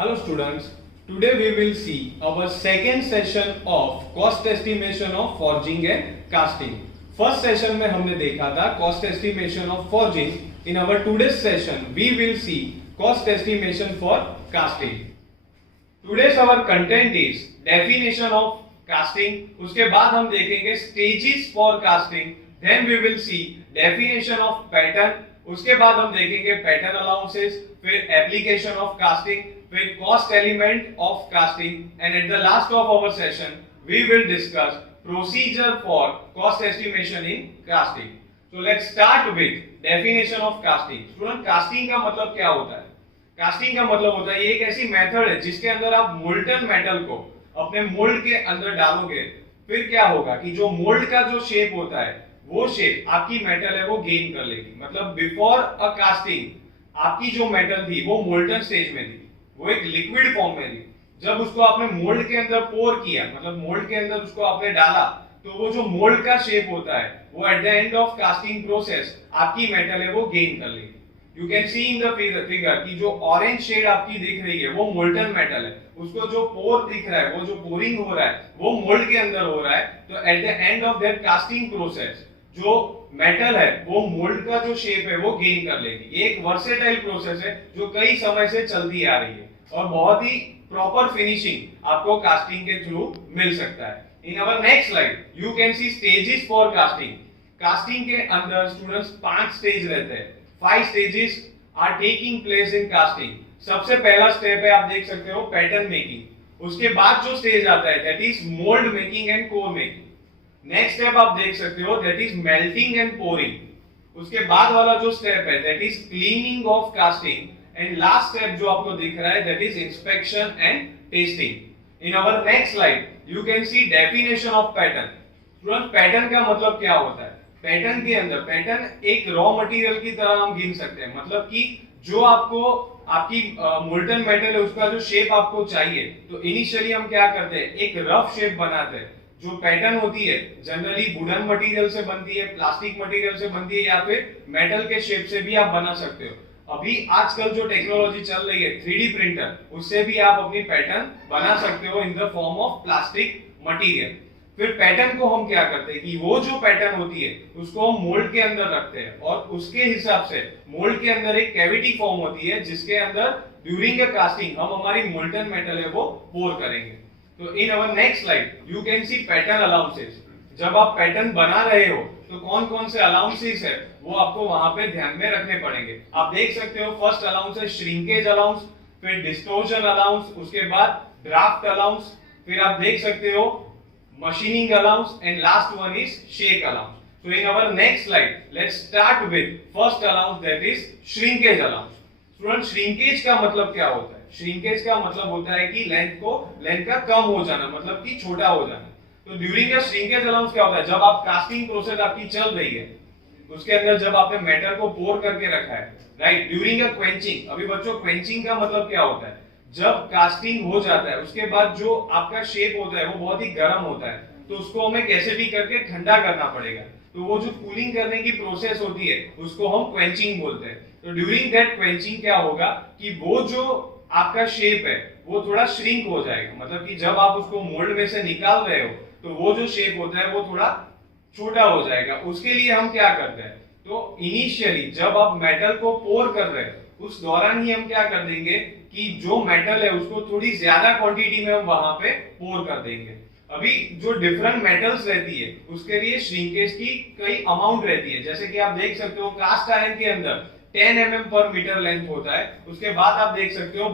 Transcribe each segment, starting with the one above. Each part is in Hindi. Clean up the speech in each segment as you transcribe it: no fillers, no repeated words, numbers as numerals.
Hello students, today we will see our second session of cost estimation of forging and casting. First session में हमने देखा था cost estimation of forging. In our today's session we will see cost estimation for casting. Today's our content is definition of casting. उसके बाद हम देखेंगे stages for casting. Then we will see definition of pattern. उसके बाद हम देखेंगे पैटर्न अलाउंसेस, फिर एप्लीकेशन ऑफ कास्टिंग, फिर cost element of casting and at the last of our session we will discuss procedure for cost estimation in casting. So let's start with definition of casting. Student, casting का मतलब क्या होता है? कास्टिंग का मतलब होता है ये एक ऐसी मेथड है जिसके अंदर आप मोल्टन मेटल को अपने मोल्ड के अंदर डालोगे. फिर क्या होगा कि जो मोल्ड का जो शेप होता है वो शेप आपकी मेटल है वो गेन कर लेगी. मतलब बिफोर अ कास्टिंग आपकी जो मेटल थी वो मोल्टन स्टेज में थी, वो एक लिक्विड फॉर्म में थी. जब उसको आपने मोल्ड के अंदर पोर किया, मतलब मोल्ड के अंदर उसको आपने डाला, तो वो जो मोल्ड का शेप होता है वो at the end of casting process आपकी मेटल है वो गेन कर लेगी. You can C in the figure कि जो ऑरेंज शेड आपकी दिख रही है वो मोल्टन मेटल है. उसको जो पोर दिख रहा है, वो जो पोरिंग हो रहा है वो मोल्ड के अंदर हो रहा है. तो at the end of that casting process जो मेटल है वो मोल्ड का जो शेप है वो गेन कर लेगी. ये एक वर्सेटाइल प्रोसेस है जो कई समय से चलती आ रही है और बहुत ही प्रॉपर फिनिशिंग आपको कास्टिंग के थ्रू मिल सकता है. In our next slide you can see stages for casting. Casting के अंदर स्टूडेंट्स 5 स्टेज रहते हैं. 5 stages are taking place in casting. सबसे पहला स्टेप है, आप देख सकते हो, पैटर्न मेकिंग. उसके बाद जो स्टेज आता है that is mould making and core making. Next step आप देख सकते हो that is melting and pouring. उसके बाद वाला जो स्टेप है that is cleaning of casting. And last step जो आपको दिख रहा है that is inspection and testing. In our next slide you can see definition of pattern. Student, pattern का मतलब क्या होता है? पैटर्न के अंदर, पैटर्न एक रॉ मटेरियल की तरह हम गिन सकते हैं. मतलब कि जो आपको आपकी मोल्टन मेटल है उसका जो शेप आपको चाहिए, तो इनिशियली हम क्या करते हैं, एक रफ शेप बनाते हैं. जो पैटर्न होती है जनरली वुडन मटेरियल से बनती है, प्लास्टिक मटेरियल से बनती है, या फिर मेटल के शेप से भी आप बना सकते हो. अभी आजकल जो टेक्नोलॉजी चल रही है 3D प्रिंटर, उससे भी आप अपनी पैटर्न बना सकते हो in the form of plastic material. फिर पैटर्न को हम क्या करते हैं कि वो जो पैटर्न होती है उसको हम मोल्ड के अंदर रखते हैं और उसके हिसाब से मोल्ड के अंदर एक कैविटी फॉर्म होती है जिसके अंदर ड्यूरिंग अ कास्टिंग हम हमारी मोल्टन मेटल है वो पोर करेंगे. तो in our next slide you can see pattern allowances. जब आप पैटर्न बना रहे हो तो कौन कौन से अलाउंसेस है वो आपको वहां पे ध्यान में रखने पड़ेंगे. आप देख सकते हो फर्स्ट अलाउंस है श्रिंकेज अलाउंस, फिर डिस्टोर्शन अलाउंस, उसके बाद ड्राफ्ट अलाउंस, फिर आप देख सकते हो machining allowance and last one is shake allowance. So in our next slide, let's start with first allowance that is shrinkage allowance. Student, shrinkage का मतलब क्या होता है? श्रिंकेज का मतलब होता है कि लेंथ का कम हो जाना, मतलब कि छोटा हो जाना. तो ड्यूरिंग अ श्रिंकेज अलाउंस क्या होता है? जब आप कास्टिंग प्रोसेस आपकी चल रही है उसके अंदर जब आपने मेटल को पोर करके रखा है, राइट, ड्यूरिंग अ क्वेंचिंग. अभी बच्चों क्वेंचिंग का मतलब क्या होता है? जब कास्टिंग हो जाता है उसके बाद जो आपका शेप होता है वो बहुत ही गर्म होता है, तो उसको हमें कैसे भी करके ठंडा करना पड़ेगा. तो वो जो कूलिंग करने की प्रोसेस होती है उसको हम क्वेंचिंग बोलते हैं. तो ड्यूरिंग दैट क्वेंचिंग क्या होगा कि वो जो आपका शेप है वो थोड़ा श्रिंक हो जाएगा. मतलब कि जब आप उसको मोल्ड में से निकाल रहे हो तो वो जो शेप होता है वो थोड़ा छोटा हो जाएगा. उसके लिए हम क्या करते हैं, तो इनिशियली जब आप मेटल को पोर कर रहे हो उस दौरान ही हम क्या कर देंगे कि जो मेटल है उसको थोड़ी ज्यादा क्वांटिटी में हम वहां पे पोर कर देंगे. अभी जो डिफरेंट मेटल्स रहती है उसके लिए श्रिंकेज की कई अमाउंट रहती है. जैसे कि आप देख सकते हो कास्ट आयरन के अंदर 10 mm पर मीटर लेंथ होता है. उसके बाद आप देख सकते हो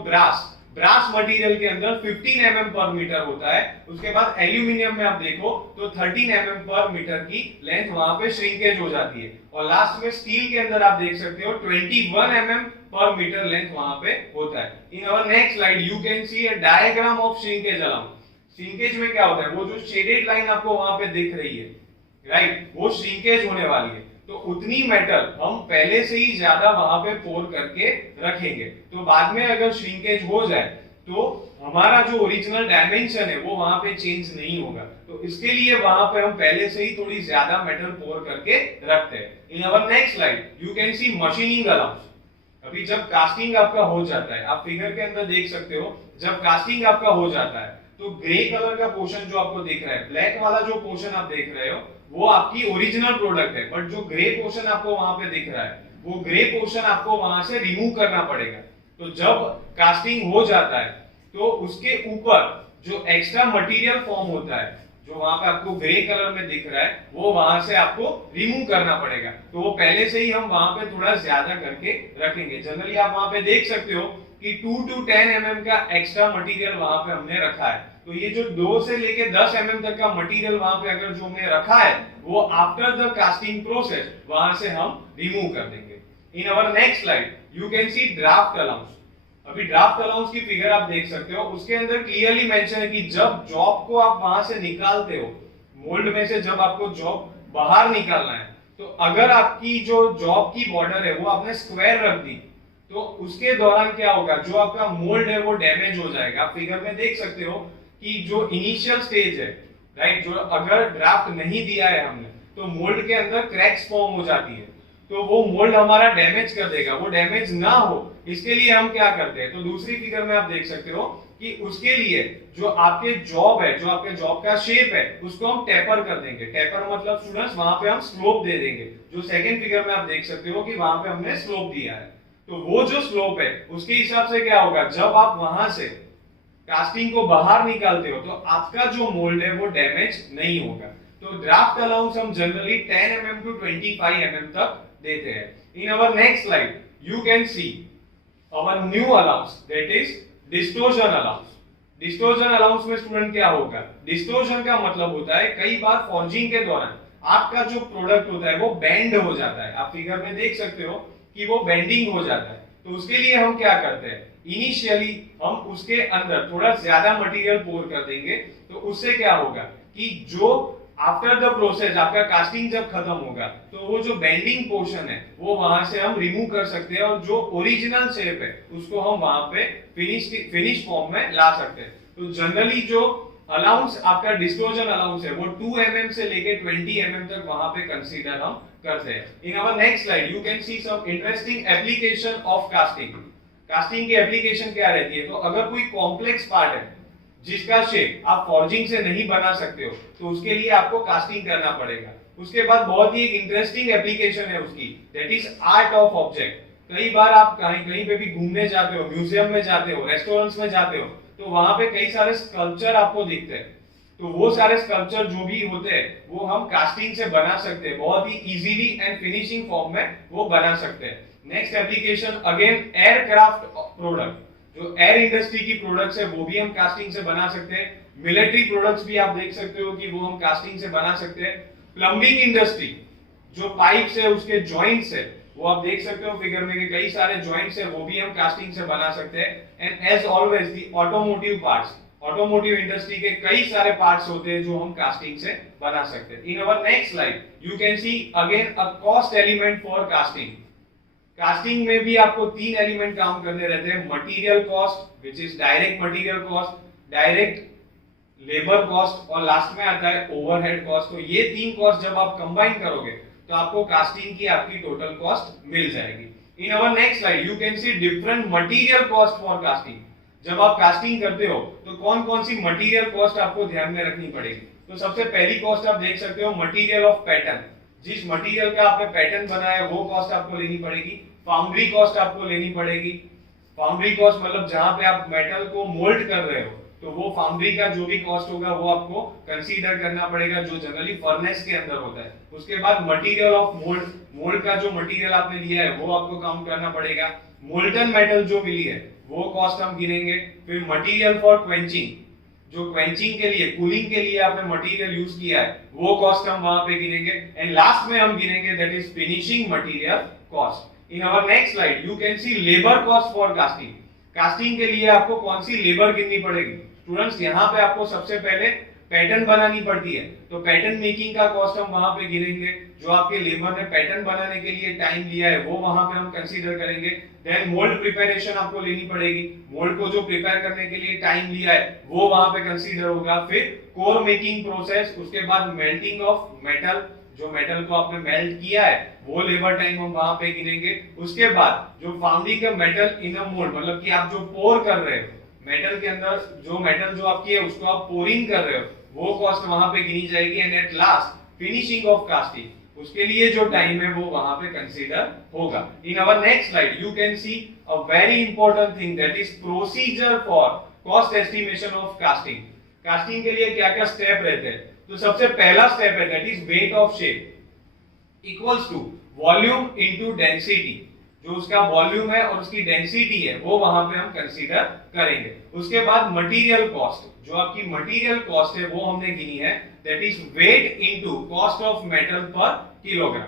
ब्रास मटेरियल के अंदर 15 mm पर मीटर होता है. उसके बाद एल्यूमिनियम में आप देखो तो 13 mm पर मीटर की लेंथ वहां पे श्रिंकेज हो जाती है. और लास्ट में स्टील के अंदर आप देख सकते हो 21 mm पर मीटर लेंथ वहां पे होता है. In our next slide you can see a diagram of shrinkage allowance. Shrinkage में क्या होता है, वो जो शेडेड लाइन आपको वहां पे दिख रही है, राइट, वो श्रिंकेज होने वाली है. तो उतनी मेटल हम पहले से ही ज्यादा वहां पे पोर करके रखेंगे. तो बाद में अगर श्रिंकेज हो जाए तो हमारा जो ओरिजिनल डायमेंशन है वो वहां पे चेंज नहीं होगा. तो इसके लिए वहां पे हम पहले से ही थोड़ी ज्यादा मेटल पोर करके रखते हैं. In our next slide you can see machining allowance. अभी जब कास्टिंग आपका हो जाता है, आप फिगर के अंदर देख सकते हो, जब कास्टिंग आपका हो जाता है तो ग्रे कलर का पोर्शन जो आपको दिख रहा है, ब्लैक वाला जो पोर्शन आप देख रहे हो वो आपकी ओरिजिनल प्रोडक्ट है, बट जो ग्रे पोर्शन आपको वहां पे दिख रहा है वो ग्रे पोर्शन आपको वहां से रिमूव करना पड़ेगा। तो जब कास्टिंग हो जाता है तो उसके ऊपर जो एक्स्ट्रा मटेरियल फॉर्म होता है, जो वहां पे आपको ग्रे कलर में दिख रहा है, वो वहां से आपको रिमूव करना पड़ेगा। तो वो पहले से ही हम वहां पे थोड़ा ज्यादा करके रखेंगे। जनरली आप वहां पे देख सकते हो कि 2 to 10 mm का एक्स्ट्रा मटेरियल वहां पे हमने रखा है। तो ये जो 2 से लेके 10 mm तक का मटेरियल वहां पे अगर जो हमने रखा है वो आफ्टर द कास्टिंग प्रोसेस वहां से हम रिमूव कर देंगे। In our next slide you can see draft allowance. अभी ड्राफ्ट अलाउंस की फिगर आप देख सकते हो, उसके अंदर क्लियरली मेंशन है कि जब जॉब को आप वहां से निकालते हो, मोल्ड में से जब आपको जॉब बाहर निकालना है, तो अगर आपकी जो जॉब की बॉर्डर है वो आपने स्क्वायर रख दी तो उसके दौरान क्या होगा, जो आपका मोल्ड है वो डैमेज हो जाएगा। आप फिगर में देख सकते हो कि जो इनिशियल स्टेज है, राइट, जो अगर ड्राफ्ट नहीं दिया है हमने तो मोल्ड के अंदर क्रैक्स फॉर्म हो जाती है, तो वो मोल्ड हमारा डैमेज कर देगा। वो डैमेज ना हो इसके लिए हम क्या करते हैं, तो दूसरी फिगर में आप देख सकते हो कि उसके लिए जो आपके जॉब है, जो आपके जॉब का शेप है, उसको हम टेपर कर देंगे। टेपर मतलब स्टूडेंट्स वहां पे हम स्लोप दे देंगे। जो सेकंड फिगर में आप देख सकते हो कि वहां पे हमने स्लोप दिया है, तो वो जो स्लोप है उसके हिसाब से क्या होगा, जब आप वहां से कास्टिंग को बाहर निकालते हो तो आपका जो मोल्ड है वो डैमेज नहीं होगा। तो ड्राफ्ट अलाउंस हम जनरली 10 mm to 25 mm तक देते हैं। In our next slide you can see our new allowance, that is distortion allowance. Distortion allowance में स्टूडेंट क्या होगा, डिस्टोर्शन का मतलब होता है कई बार फॉर्जिंग के दौरान आपका जो प्रोडक्ट होता है वो बेंड हो जाता है। आप फिगर में देख सकते हो कि वो बेंडिंग हो जाता है। तो उसके लिए हम क्या करते हैं, इनिशियली हम उसके अंदर थोड़ा ज्यादा मटेरियल पोर कर देंगे। तो उससे क्या होगा कि जो आफ्टर द प्रोसेस आपका कास्टिंग जब खत्म होगा तो वो जो बेंडिंग पोर्शन है वो वहां से हम रिमूव कर सकते हैं और जो ओरिजिनल शेप है उसको हम वहां पे फिनिश फॉर्म में ला सकते हैं। तो जनरली जो अलाउंस आपका डिस्टोर्शन अलाउंस है वो 2 mm से लेके 20 mm तक वहां पे कंसीडर हम करते हैं। In our next slide you can see some interesting application of casting. Casting की एप्लीकेशन क्या रहती है, तो अगर कोई कॉम्प्लेक्स पार्ट है जिसका शेप आप फॉर्जिंग से नहीं बना सकते हो तो उसके लिए आपको कास्टिंग करना पड़ेगा। उसके बाद बहुत ही एक इंटरेस्टिंग एप्लीकेशन है उसकी, that is art of object. कई बार आप कहीं पे भी घूमने जाते हो, म्यूजियम में जाते हो, रेस्टोरेंट्स में जाते हो, तो वहां पे कई सारे स्कल्पचर आपको दिखते हैं। तो वो सारे स्कल्पचर जो भी होते हैं वो हम कास्टिंग से बना सकते हैं, बहुत ही इजीली एंड फिनिशिंग फॉर्म में वो बना सकते हैं। Next application again aircraft product, जो एयर इंडस्ट्री की प्रोडक्ट्स है वो भी हम कास्टिंग से बना सकते हैं। मिलिट्री प्रोडक्ट्स भी आप देख सकते हो कि वो हम कास्टिंग से बना सकते हैं। प्लम्बिंग इंडस्ट्री, जो पाइप्स है उसके जॉइंट्स है वो आप देख सकते हो फिगर में कि कई सारे जॉइंट्स है वो भी हम कास्टिंग से बना सकते हैं। And as always the automotive parts, automotive industry के कई सारे पार्ट्स होते हैं जो हम कास्टिंग से बना सकते हैं। In our next slide you can see again a cost element for casting. Casting में भी आपको 3 एलिमेंट काम करने रहते हैं, material cost which is direct material cost, direct labour cost और लास्ट में आता है ओवरहेड कॉस्ट। तो ये 3 कॉस्ट जब आप कंबाइन करोगे तो आपको कास्टिंग की आपकी टोटल कॉस्ट मिल जाएगी। In our next slide you can see different material cost for casting. जब आप कास्टिंग करते हो तो कौन कौन सी मटेरियल कॉस्ट आपको ध्यान में रखनी पड़ेगी। तो सबसे पहली कॉस्ट आप देख सकते हो मटेरियल ऑफ पैटर्न, जिस मटेरियल का आपने पैटर्न बनाया है वो कॉस्ट आपको लेनी पड़ेगी। फाउंड्री कॉस्ट आपको लेनी पड़ेगी। फाउंड्री कॉस्ट मतलब जहां पे आप मेटल को मोल्ड कर रहे हो तो वो फाउंड्री का जो भी कॉस्ट होगा वो आपको कंसीडर करना पड़ेगा, जो जनरली फर्नेस के अंदर होता है। उसके बाद मटेरियल ऑफ मोल्ड, मोल्ड का जो मटेरियल आपने लिया है वो आपको काउंट करना पड़ेगा। मोल्टन मेटल जो मिली है वो कॉस्ट हम गिनेंगे। फिर मटेरियल फॉर क्वेंचिंग, जो क्वेंचिंग के लिए, कूलिंग के लिए आपने मटेरियल यूज किया है वो कॉस्ट हम वहां पे गिनेंगे। एंड लास्ट में हम गिनेंगे that is finishing material cost. In our next slide you can see labour cost for casting. Casting के लिए आपको कौन सी लेबर गिननी पड़ेगी स्टूडेंट्स, यहाँ पे आपको सबसे पहले पैटर्न बनानी पड़ती है तो पैटर्न मेकिंग का कॉस्ट हम वहां पे गिनेंगे। जो आपके लेबर ने पैटर्न बनाने के लिए टाइम लिया है वो वहां पे हम कंसीडर करेंगे। देन मोल्ड प्रिपरेशन आपको लेनी पड़ेगी, मोल्ड को जो प्रिपेयर करने के लिए टाइम लिया है वो वहां पे कंसीडर होगा। फिर कोर मेकिंग प्रोसेस, उसके बाद मेल्टिंग ऑफ मेटल, जो मेटल को आपने मेल्ट किया है वो लेबर टाइम हम वहां पे गिनेंगे। उसके बाद जो फाउंडिंग का मेटल इन अ मोल्ड, मतलब कि आप जो पोर कर रहे हो मेटल के अंदर, जो मेटल जो आपकी है उसको आप पोरिंग कर रहे हो, वो कॉस्ट वहां पे गिनी जाएगी। And at last finishing of casting, उसके लिए जो टाइम है वो वहां पे कंसीडर होगा। In our next slide you can see a very important thing, that is procedure for cost estimation of casting. Casting के लिए क्या क्या स्टेप रहते हैं? तो सबसे पहला स्टेप है that is weight of shape equals to volume into density. जो उसका वॉल्यूम है और उसकी डेंसिटी है वो वहां पे हम कंसीडर करेंगे। उसके बाद मटेरियल कॉस्ट, जो आपकी मटेरियल कॉस्ट है वो हमने गिनी है, that is weight into cost of metal पर किलोग्राम।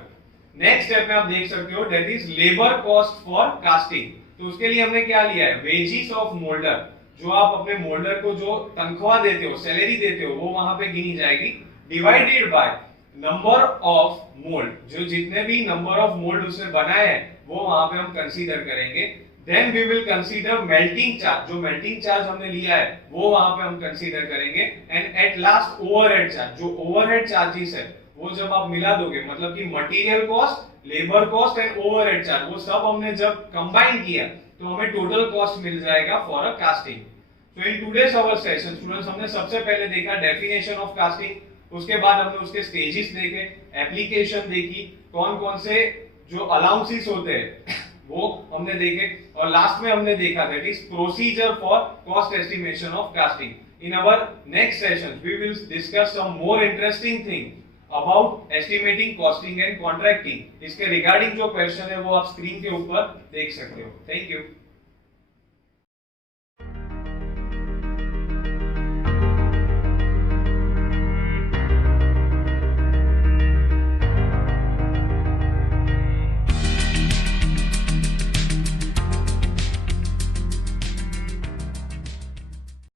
नेक्स्ट स्टेप में आप देख सकते हो that is labour cost for casting. तो उसके लिए हमने क्या लिया है? Wages of moulder. जो आप अपने मोल्डर को जो तनख्वाह देते हो, सैलरी देते हो, वो वहां पे गिनी जाएगी, divided by number of mould. जो जितने भी नंबर ऑफ मोल्ड उसने बनाए हैं वो वहां पे हम कंसीडर करेंगे। Then we will consider melting charge. जो मेल्टिंग चार्ज हमने लिया है वो वहां पे हम कंसीडर करेंगे। And at last overhead charge. जो ओवरहेड चार्जेस है वो जब आप मिला दोगे, मतलब कि material cost, labour cost and overhead charge, वो सब हमने जब कंबाइन किया तो हमें टोटल कॉस्ट मिल जाएगा फॉर अ कास्टिंग। तो in today's our session students, हमने सबसे पहले देखा डेफिनेशन ऑफ कास्टिंग, उसके बाद हमने उसके स्टेजेस देखे, एप्लीकेशन देखी, कौन कौन से जो अलाउंसेस होते हैं वो हमने देखे, और लास्ट में हमने देखा that is procedure for cost estimation of casting. In our next session we will discuss some more interesting thing about estimating, costing and contracting. इसके रिगार्डिंग जो क्वेश्चन है वो आप स्क्रीन के ऊपर देख सकते हो। Thank you.